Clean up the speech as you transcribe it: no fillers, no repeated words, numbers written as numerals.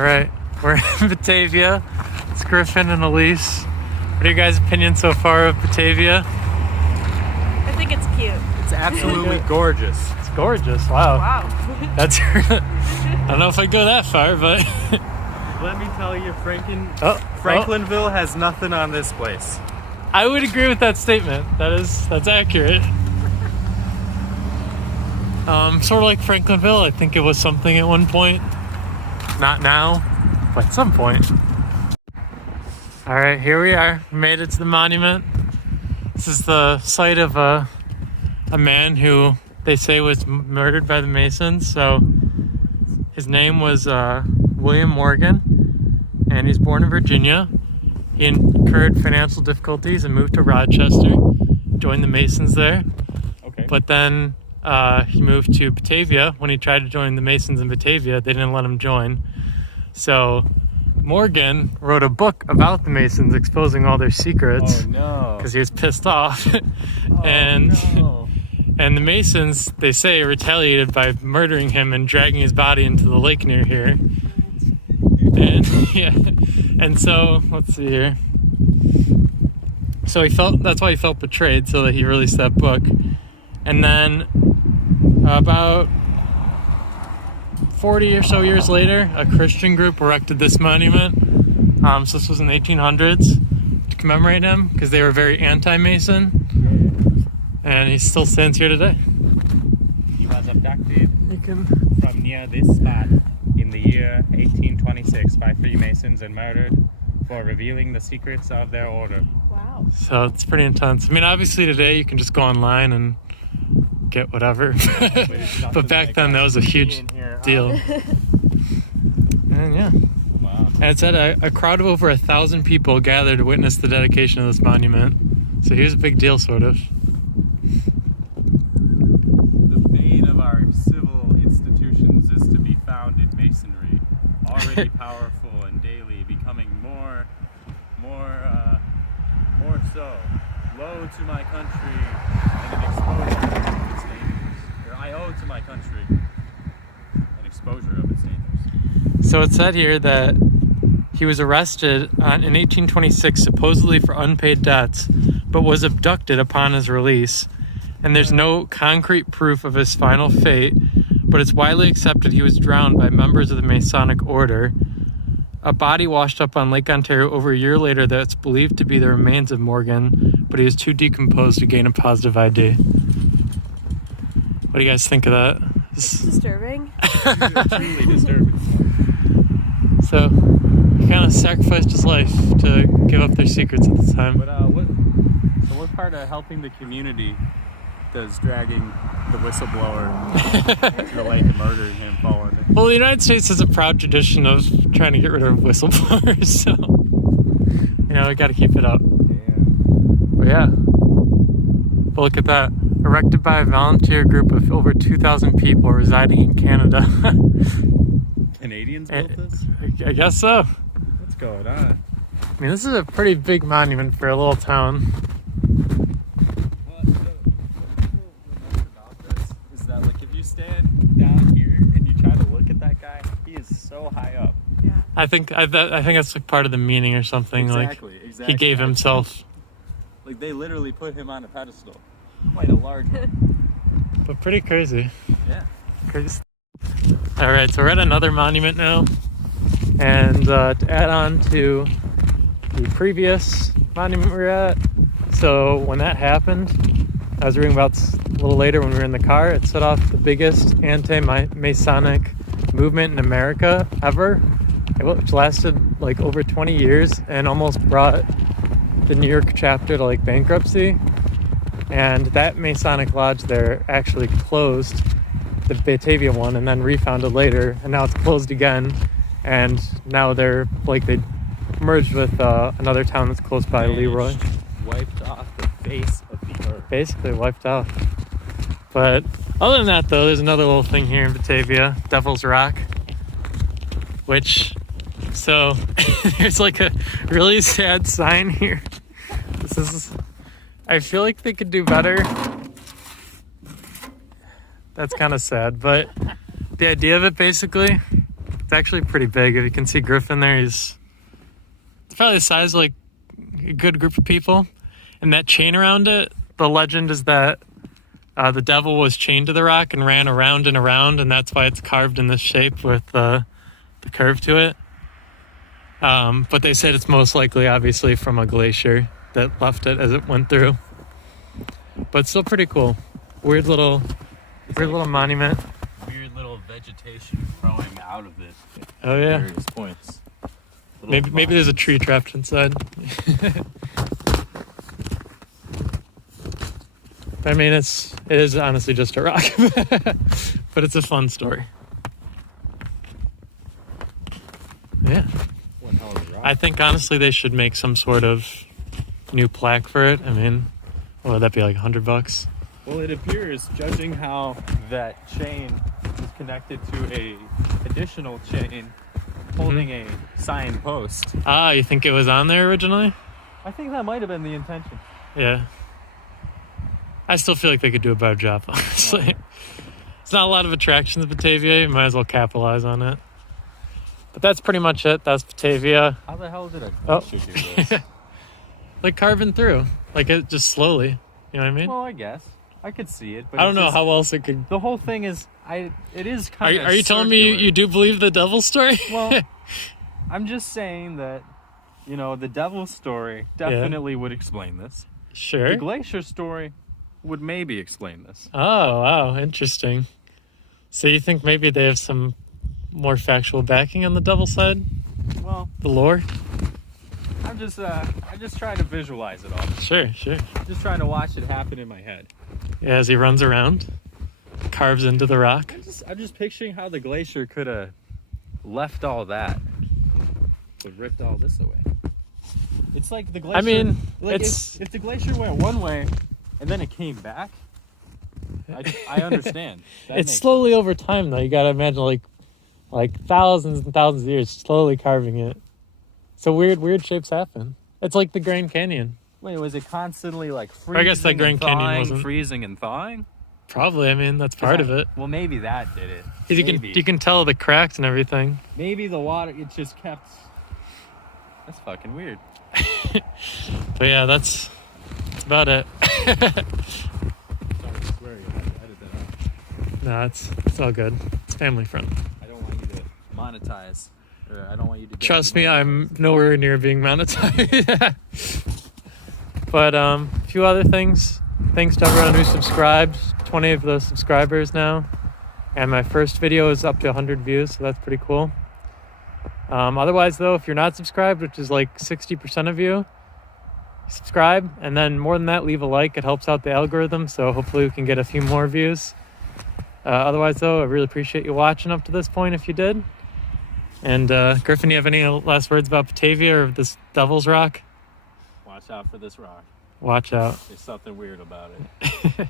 All right, we're in Batavia. It's Griffin and Elise. What are your guys' opinions so far of Batavia? I think it's cute. It's absolutely gorgeous. It's gorgeous. Wow. Wow. That's. I don't know if I'd go that far, but Let me tell you, Franklinville has nothing on this place. I would agree with that statement. That's accurate. Sort of like Franklinville. I think it was something at one point. Not now, but at some point. All right, here we are. We made it to the monument. This is the site of a man who they say was murdered by the Masons. So his name was William Morgan, and he's born in Virginia. He incurred financial difficulties and moved to Rochester, joined the Masons there. Okay. But then he moved to Batavia. When he tried to join the Masons in Batavia, they didn't let him join. So Morgan wrote a book about the Masons, exposing all their secrets. Oh no! Because he was pissed off. And the Masons, they say, retaliated by murdering him and dragging his body into the lake near here. And yeah, and so let's see here. So that's why he felt betrayed, so that he released that book. And then about 40 or so years later, a Christian group erected this monument. So this was in the 1800s to commemorate him, because they were very anti-Mason. And he still stands here today. He was abducted from near this spot in the year 1826 by Freemasons and murdered for revealing the secrets of their order. Wow. So it's pretty intense. I mean, obviously today you can just go online and get whatever. But back then that was a huge deal. And yeah. Wow. And it said a crowd of over 1,000 people gathered to witness the dedication of this monument. So he was a big deal, sort of. The bane of our civil institutions is to be found in masonry, already powerful and daily becoming more so. Low to my country and an exposure of its dangers. Or I owe to my country an exposure of its dangers. So it said here that he was arrested in 1826 supposedly for unpaid debts, but was abducted upon his release. And there's no concrete proof of his final fate, but it's widely accepted he was drowned by members of the Masonic order. A body washed up on Lake Ontario over a year later that's believed to be the remains of Morgan, but he was too decomposed to gain a positive ID. What do you guys think of that? It's disturbing. Really disturbing. So he kind of sacrificed his life to give up their secrets at the time. But what part of helping the community does dragging the whistleblower to the lake and murdering him fall under? Well, the United States has a proud tradition of trying to get rid of whistleblowers, so we got to keep it up. But yeah. But look at that. Erected by a volunteer group of over 2,000 people residing in Canada. Canadians built this? I guess so. What's going on? I mean, this is a pretty big monument for a little town. What nice about this is that, like, if you stand down here and you try to look at that guy, he is so high up. Yeah. I think that's like part of the meaning or something. Exactly. He gave himself. Like, they literally put him on a pedestal. Quite a large one. But pretty crazy. Yeah. Crazy. All right, so we're at another monument now, and to add on to the previous monument we were at, so when that happened, I was reading about a little later when we were in the car, it set off the biggest anti-Masonic movement in America ever, which lasted like over 20 years and almost brought the New York chapter to like bankruptcy. And that Masonic lodge there actually closed, the Batavia one, and then refounded later, and now it's closed again. And now they merged with another town that's close by, Leroy. Wiped off the face of the earth. Basically wiped off. But other than that, though, there's another little thing here in Batavia, Devil's Rock, so there's like a really sad sign here. I feel like they could do better. That's kind of sad, but the idea of it basically It's actually pretty big. If you can see Griffin there, it's probably the size of like a good group of people. And that chain around it, the legend is that the devil was chained to the rock and ran around and around, and that's why it's carved in this shape with the curve to it. But they said it's most likely, obviously, from a glacier that left it as it went through. But still pretty cool. Weird little monument. Weird little vegetation growing out of it. Oh yeah. At various points. Maybe there's a tree trapped inside. I mean, it is honestly just a rock, but it's a fun story. Yeah. One hell of a rock. I think honestly they should make some sort of new plaque for it. I mean, what would that be, like $100? Well, it appears, judging how that chain is connected to a additional chain holding a signpost. Ah, you think it was on there originally? I think that might have been the intention. Yeah. I still feel like they could do a better job, honestly. It's not a lot of attractions in Batavia. You might as well capitalize on it. But that's pretty much it. That's Batavia. How the hell did a Oh. glacier do this? Like carving through. Like it just slowly. You know what I mean? Well, I guess. I could see it, but I don't know how else it could... the whole thing is, it is kind of Are you telling me you do believe the devil story? Well, I'm just saying that, the devil story definitely would explain this. Sure. The glacier story would maybe explain this. Oh, wow. Interesting. So you think maybe they have some more factual backing on the devil side? Well, The lore? I'm just trying to visualize it all. Sure. Just trying to watch it happen in my head. Yeah, as he runs around, carves into the rock. I'm just picturing how the glacier could have left all that, but ripped all this away. It's like the glacier. I mean, like it's... if the glacier went one way and then it came back, I understand. That It's makes slowly over time, though. You gotta imagine, like thousands and thousands of years, slowly carving it. So weird shapes happen. It's like the Grand Canyon. Wait, was it constantly like freezing? I guess that Grand and Canyon thawing, wasn't. freezing and thawing? Probably. I mean, that's part of it. Well, maybe that did it. 'Cause you can tell the cracks and everything. Maybe the water, it just kept. That's fucking weird. But yeah, that's about it. Sorry to swear, you have to edit that out. No, it's all good. It's family friendly. I don't want you to monetize, or I don't want you to. Trust me, I'm nowhere near being monetized. But a few other things. Thanks to everyone who subscribed. 20 of those subscribers now. And my first video is up to 100 views, so that's pretty cool. Otherwise, though, if you're not subscribed, which is like 60% of you, subscribe. And then more than that, leave a like. It helps out the algorithm, so hopefully we can get a few more views. Otherwise, though, I really appreciate you watching up to this point if you did. And Griffin, you have any last words about Batavia or this Devil's Rock? Watch out for this rock. Watch out. There's something weird about it.